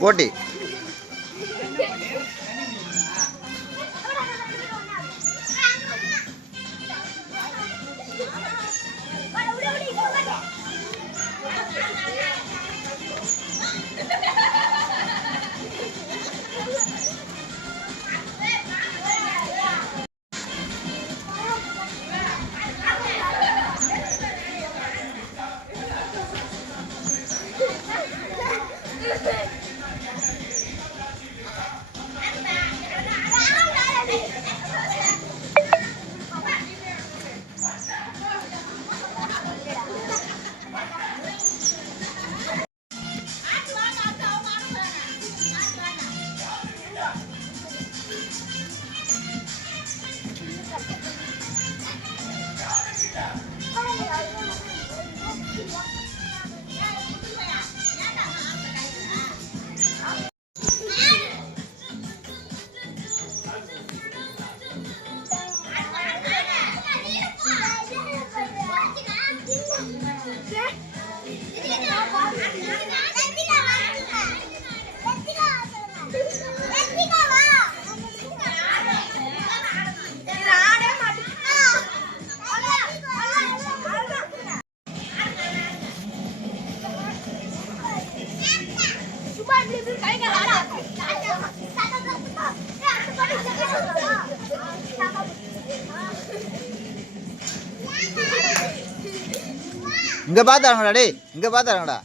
போட்டி இங்க பாத்தாங்கடா டேய் இங்க பாத்தாங்கடா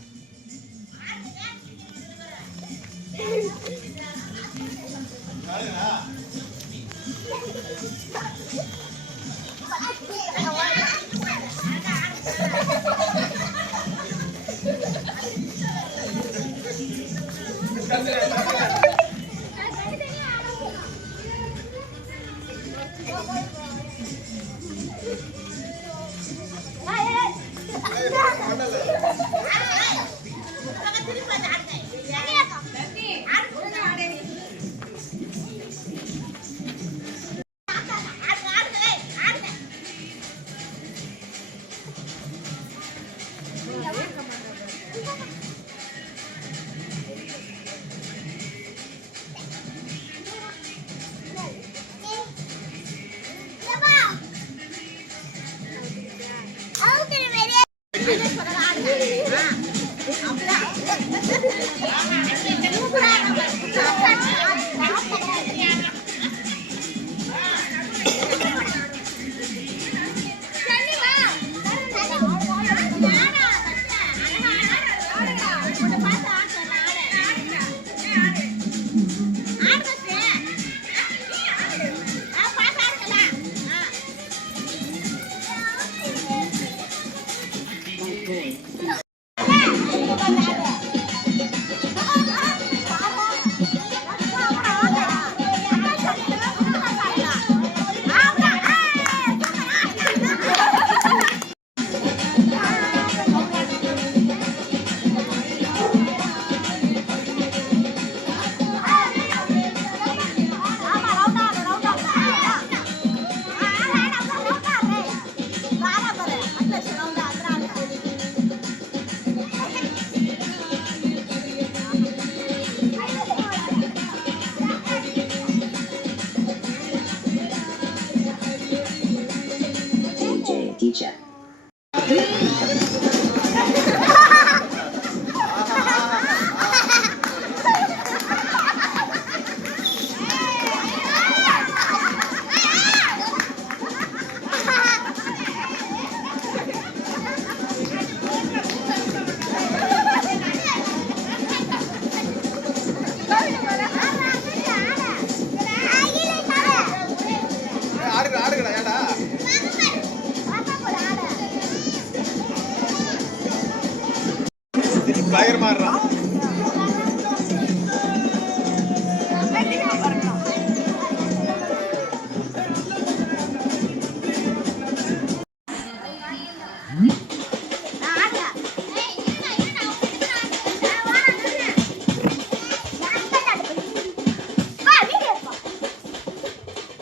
teacher. Player marra.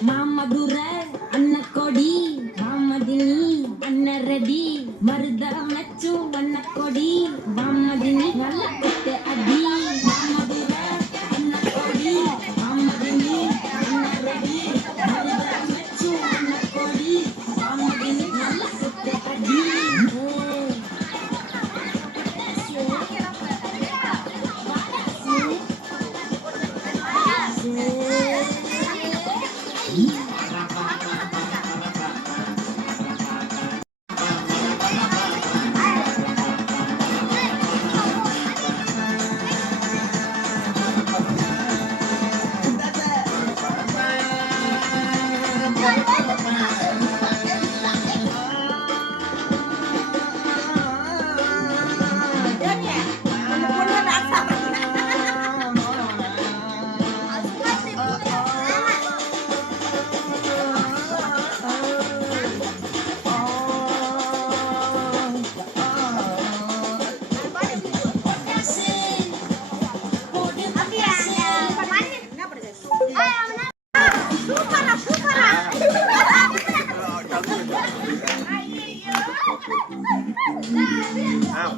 Mama Dura, Anna Kodi, Mama Dini, Anna Red. அடி மருதம் நச்சு வண்ண கொடி வாமதினி நல்ல குத்து அடி வாமதுர வண்ண கொடி வாமதினி வண்ணரடி மருதம் நச்சு வண்ண கொடி வாமதினி நல்ல குத்து அடி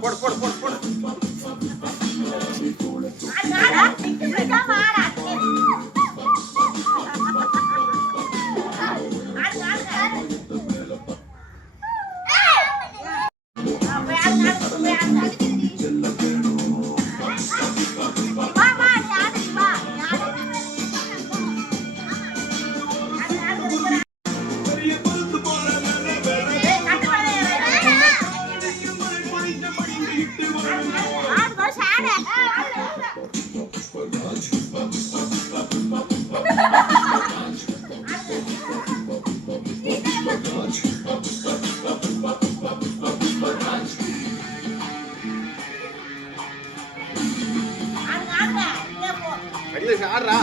போடு போடு போடு போடு ஆடுறா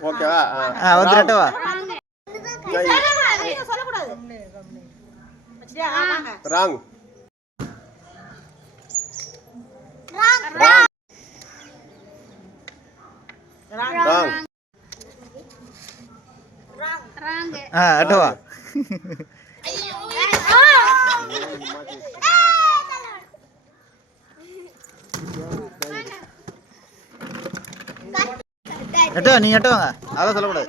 ஓகேவா? வந்துட்டவா? ராங். அட்டவா எட்டோ நீ எட்டவாங்க அதான் சொல்லக்கூடாது.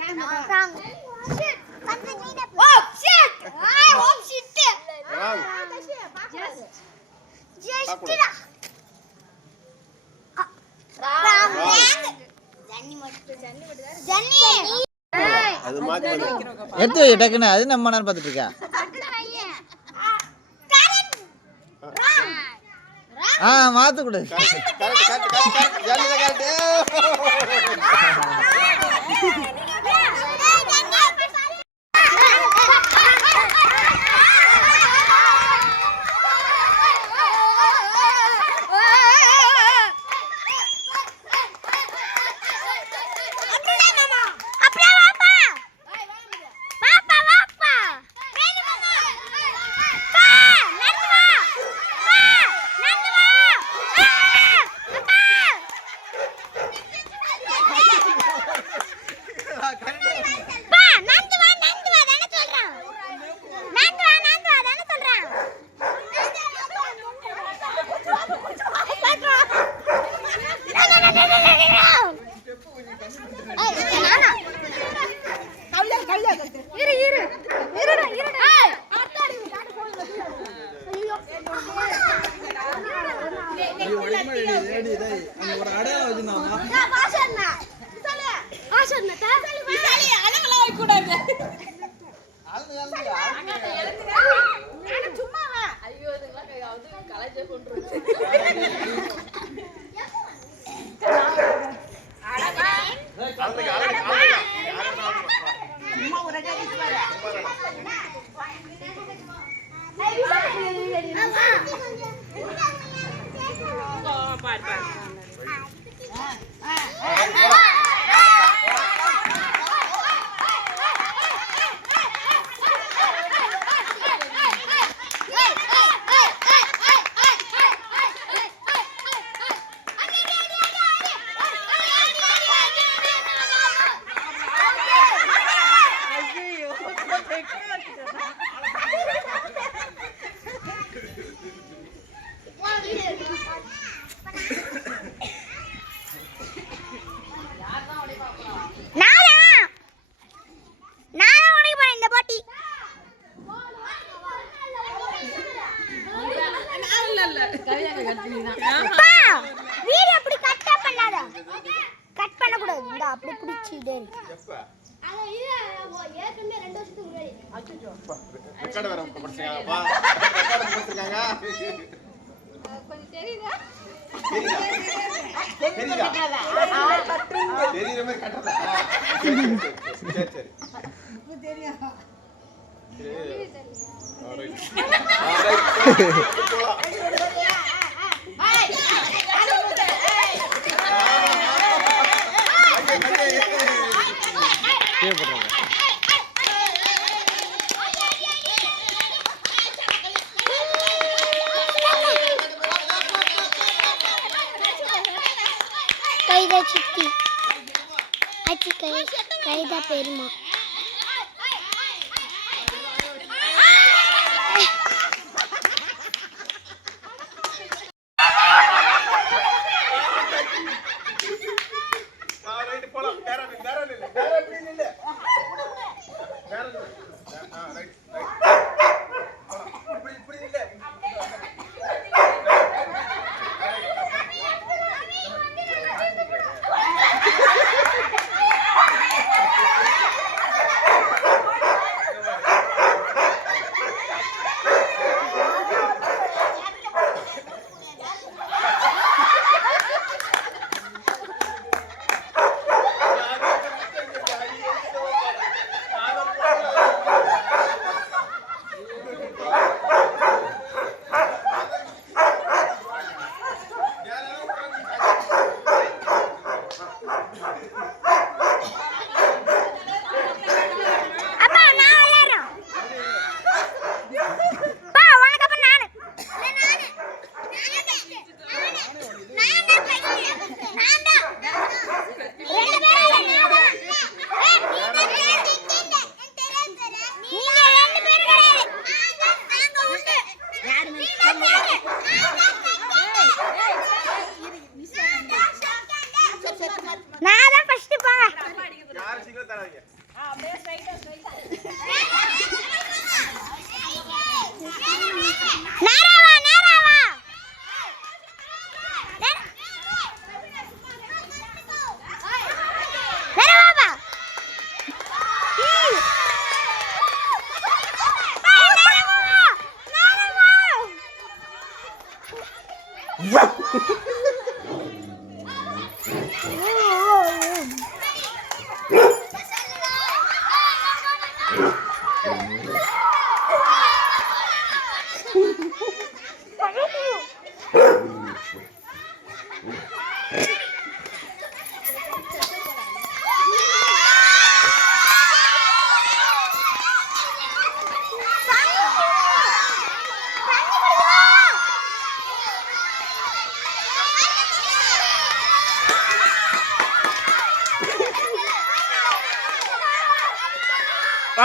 எடுத்து வை டக்குன்னு, அது நம்ம நேரம் பார்த்துட்டு இருக்கா. மாத்தக்கூடாது. கைதா பெருமா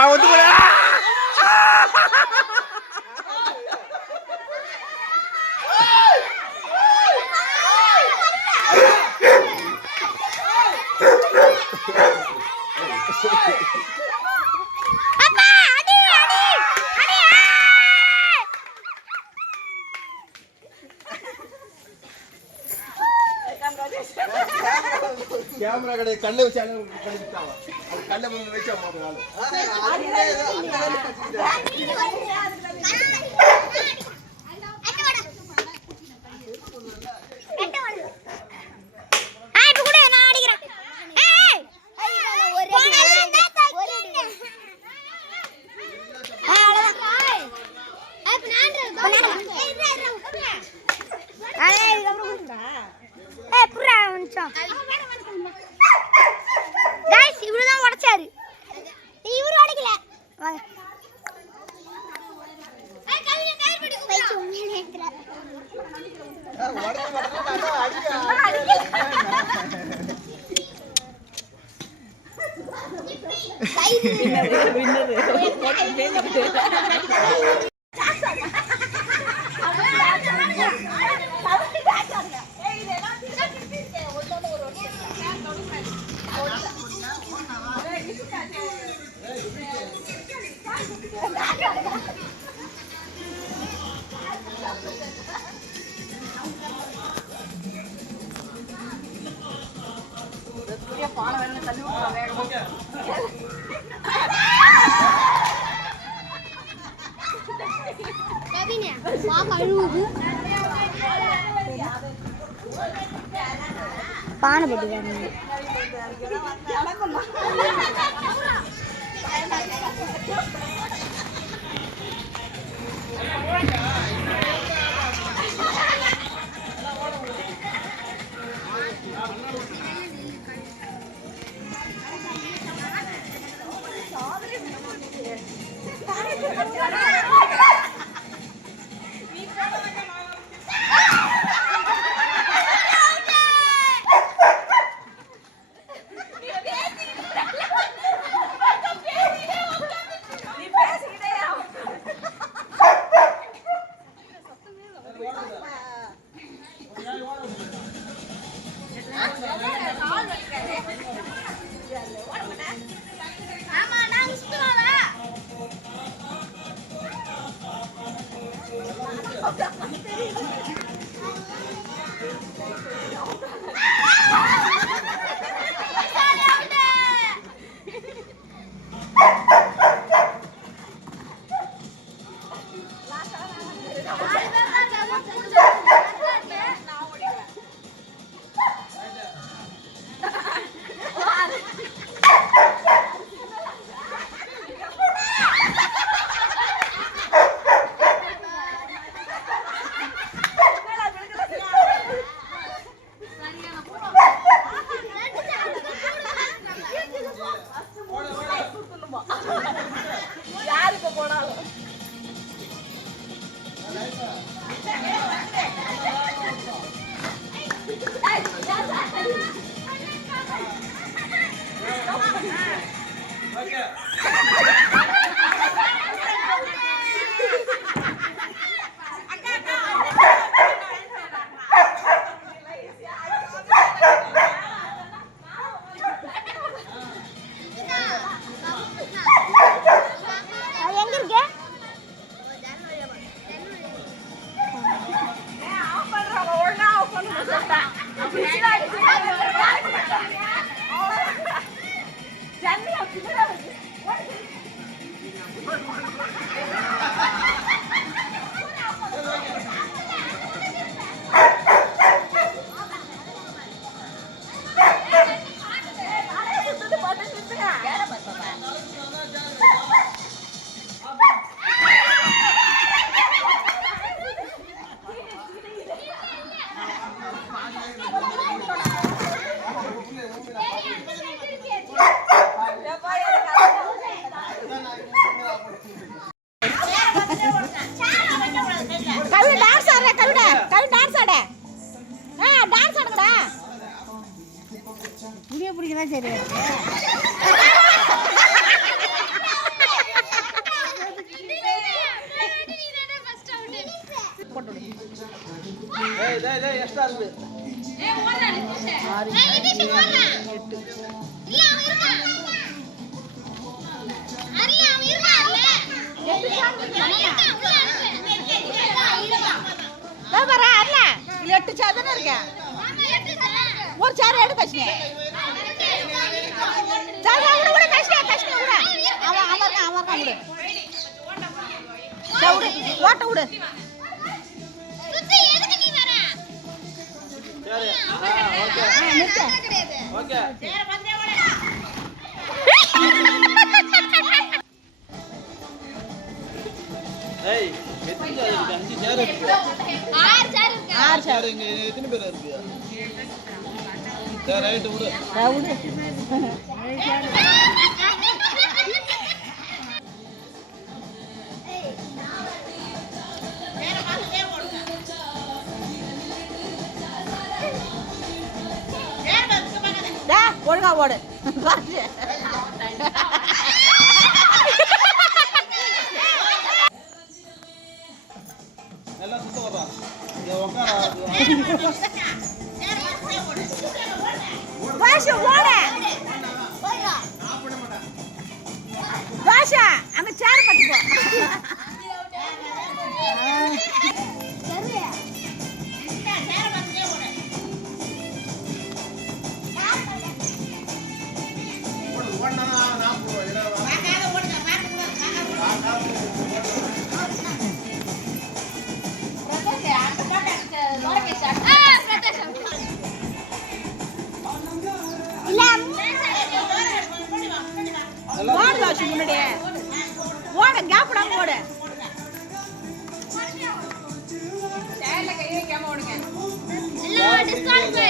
ஒத்து போல கேமரா கடை கண்ணை வச்சு பண்ணிட்டாங்க அது கண்ணை வச்சு இவருதான் உடைச்சாரு இவரு உடைக்கல பானை போட்டு கவி டான்ஸ் ஆடுற கவி டான்ஸ் ஆட டான்ஸ் ஆடுங்கடா முடிய பிடிக்கதான் சரி எட்டு சார் தானே இருக்கேன் ஒரு சார் எடு கஷ்ணே கூட கஷ்ணே கூட அவன் அவன் விடு ஓட்ட விடு ஒழுங்கா ஓடு பாஷா ஓட பாஷா அங்க சேர் பட்டுப்போ முன்னாடி ஓட கேப்டா ஓட சேல கை வைக்காம ஓடுங்க எல்லாம் டிஸ்குவாலிஃபை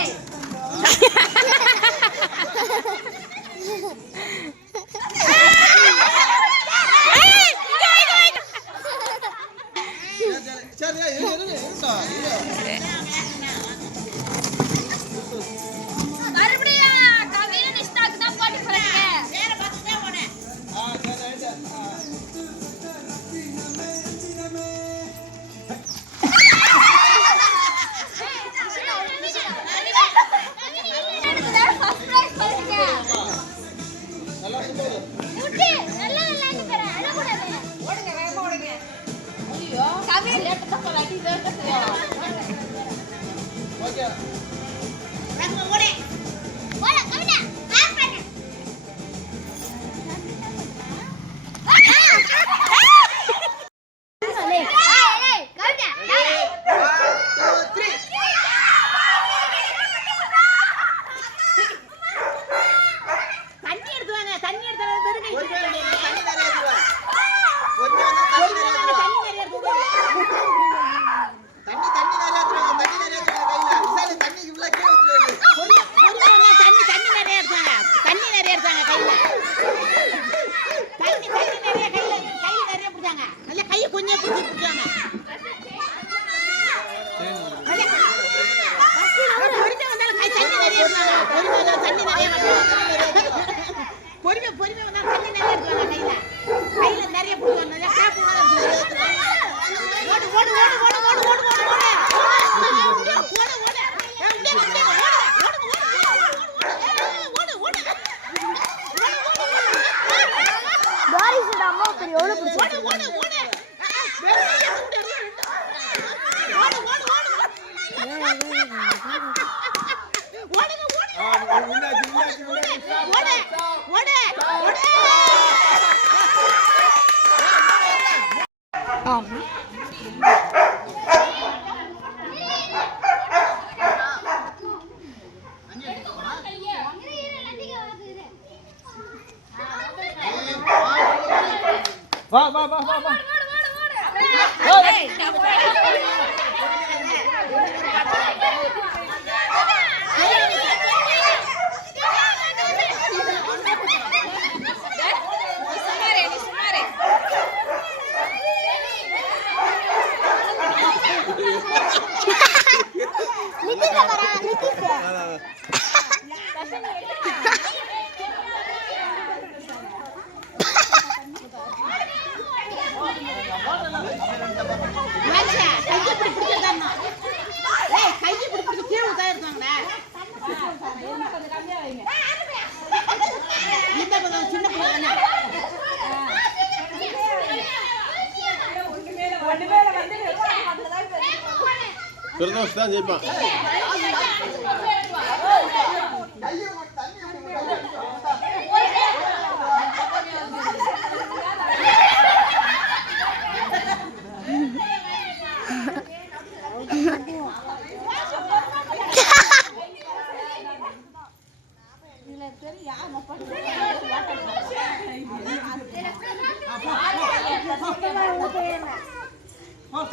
வா வா வா வா வா பிரதோஷ் தான் ஜெயிப்பான்.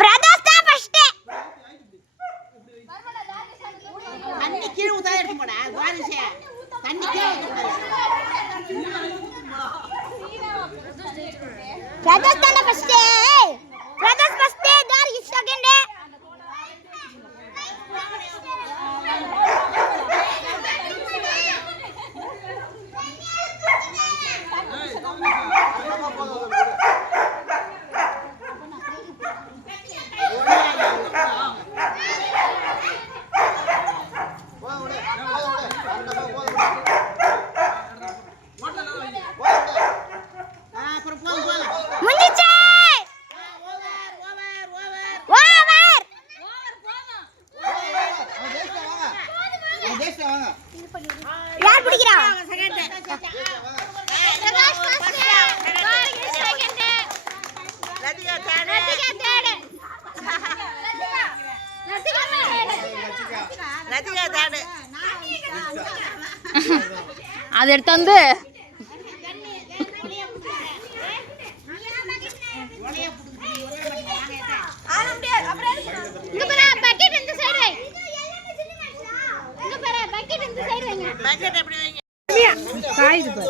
பிரதோஷ் தான் ஃபர்ஸ்ட். தண்ணி கீழே ஊத்தாத எடுத்து போடா வாரிசே தண்ணி கீழே பிரதோஷ் தான் ஃபர்ஸ்ட். பிரதோஷ் ஃபர்ஸ்ட் தார் செகண்ட். முடிஞ்சே. ஓவர். யார் பிடிக்கிறா? பிரகாஷ் ஃபர்ஸ்ட். தார் செகண்ட். லதிகா தேர்ட். அது எடுத்து வந்து இங்க பாரு பக்கெட் இந்த சைடு வை. இங்க பாரு பக்கெட் இந்த சைடு வைங்க. பக்கெட் எப்படி வைங்க? காயுது பாரு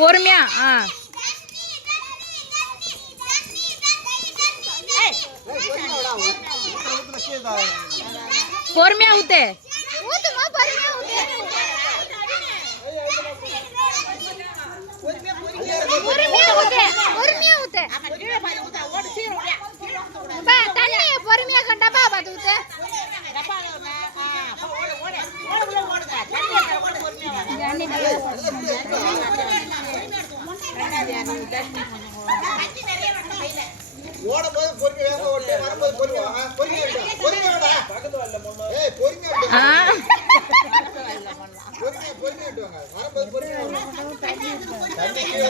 பொறுமையா. பொறுமையா ஊத்து. ஊத்துமா பொறுமையா ஊத்து. பொறுமையா ஊத்து. அப்பா தண்ணி பொறுமையா கண்டப்பா பாத்து ஊத்து. ஓடும்போது பொறுமையா ஓட்டு, வரும்போது பொறுமையா பொறுமையா பக்கத்து வரல மொண்ணு. ஏய் பொறுமையா பொறுமையா விட்டுவாங்க. வரும்போது பொறுமையா தண்ணி கீழே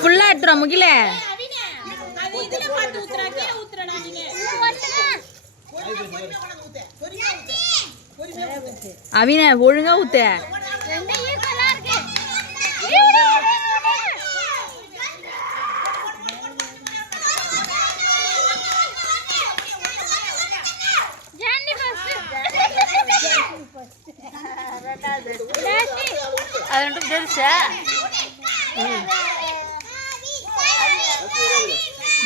ஃபுல்லா எடுத்துரும் முகில. அவின ஒழுங்கா ஊத்து. அது ரெண்டும் தெரிச்சா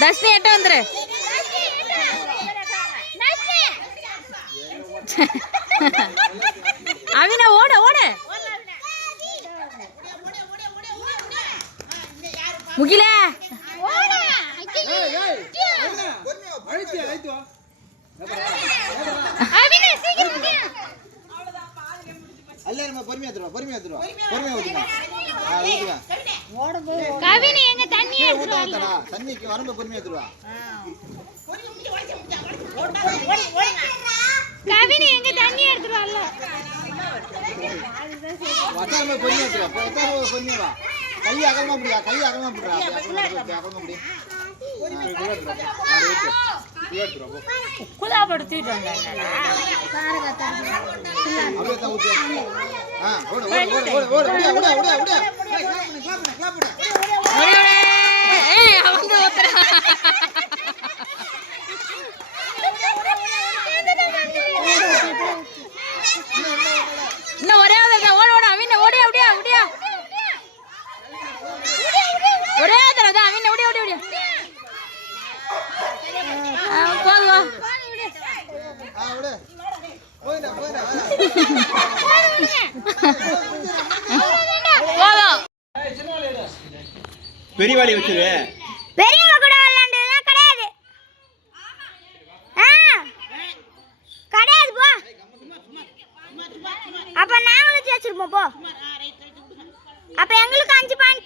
தர்ஷினி எட்ட வந்துரு. அவினா ஓட ஓட முகில பொறுமையா தருவா பொறுமையா தருவா பொறுமையா ஊத்துங்க. கவினி எங்க தண்ணி எடுத்துடா. தண்ணிக்கு வரும்போது பொறுமையா தருவா. கவினி எங்க தண்ணி எடுத்துடல. வட்டாரமே பொறுமையா தருவா. வட்டாரமே பொறுமையா வா. கை அகலமா புடிடா. கை அகலமா புடிடா. அகலமா புடி. குலா படுத்திட்டு வந்தாங்க. அப்படியே தான் ஊத்து. ஓடு ஓடு ஓடு ஓடு ஓடு ஓடு ஓடு ஓடு கிளாப் பண்ணு ஏய் அவங்க ஓத்துறா இன்னும் ஒரே ஓட ஓட அவின ஓடி ஓடியா ஓடியா ஒரே தடவை அவின ஓடி ஓடி ஓடி போதுவா ஓடு போய்டா போய்டா போதும் பெரிய வாளி வச்சிரு. பெரியவங்க கூட விளையாண்டதுலாம் கிடையாது. கிடையாது போ. அப்ப நாங்களும் ஜெயிச்சிருப்போம் போ. அப்ப எங்களுக்கு 5 பாயிண்ட்.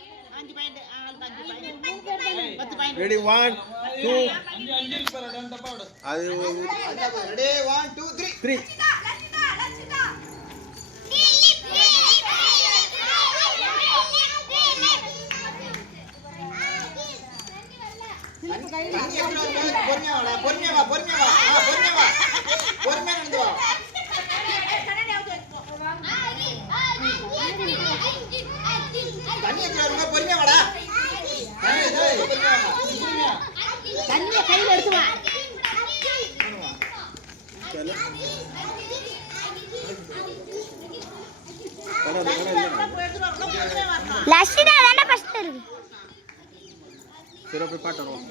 ரெடி 1 2 அது ரெடி 1 2 3 பொறுமையா வா நடந்து வா தண்ணி எடுத்து பொறுமையா வாடா தண்ணியை கையில எடுத்து வா லட்சிதா தான ஃபர்ஸ்ட் இருக்கு. சரி போய் பாட்டு வரோம்.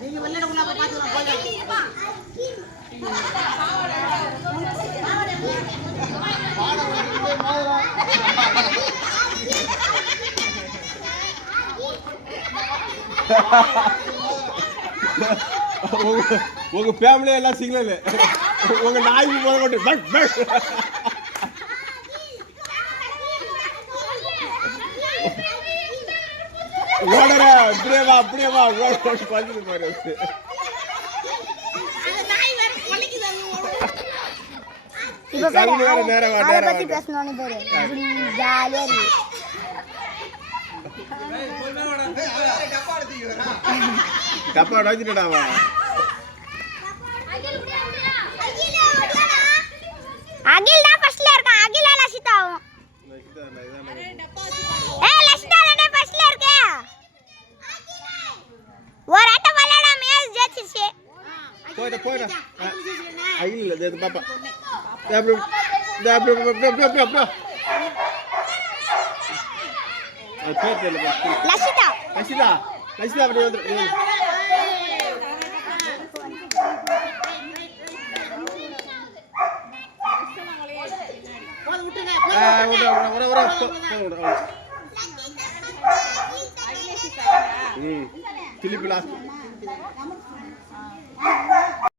நீங்க வெள்ளட உள்ள பாத்துறோம் போங்க உங்க ஃபேமிலி எல்லாம் சிங்கிள். உங்க நாய்க்கு போட மாட்டேன் பட் பட் ஓடற அப்படியே வா ஓட பாத்துட்டு பாரு. இப்ப பாரு நேரா வா அத பத்தி பேசணும்னு பாரு ஜாலியா இருக்கு. டப்பா வச்சிட்டடா வா. அகில் தான் ஃபர்ஸ்ட்ல இருக்கான். அகிலா லட்சிதாவும் லட்சிதா தானே ஃபர்ஸ்ட்ல இருக்கு. ஒரு ஆட்ட விளையாடாம ஜெயிச்சிருச்சு. போய்டா இல்ல இது பாப்பா அப்படி லட்சிதா அப்படி வந்து திருப்பி லாஸ்ட்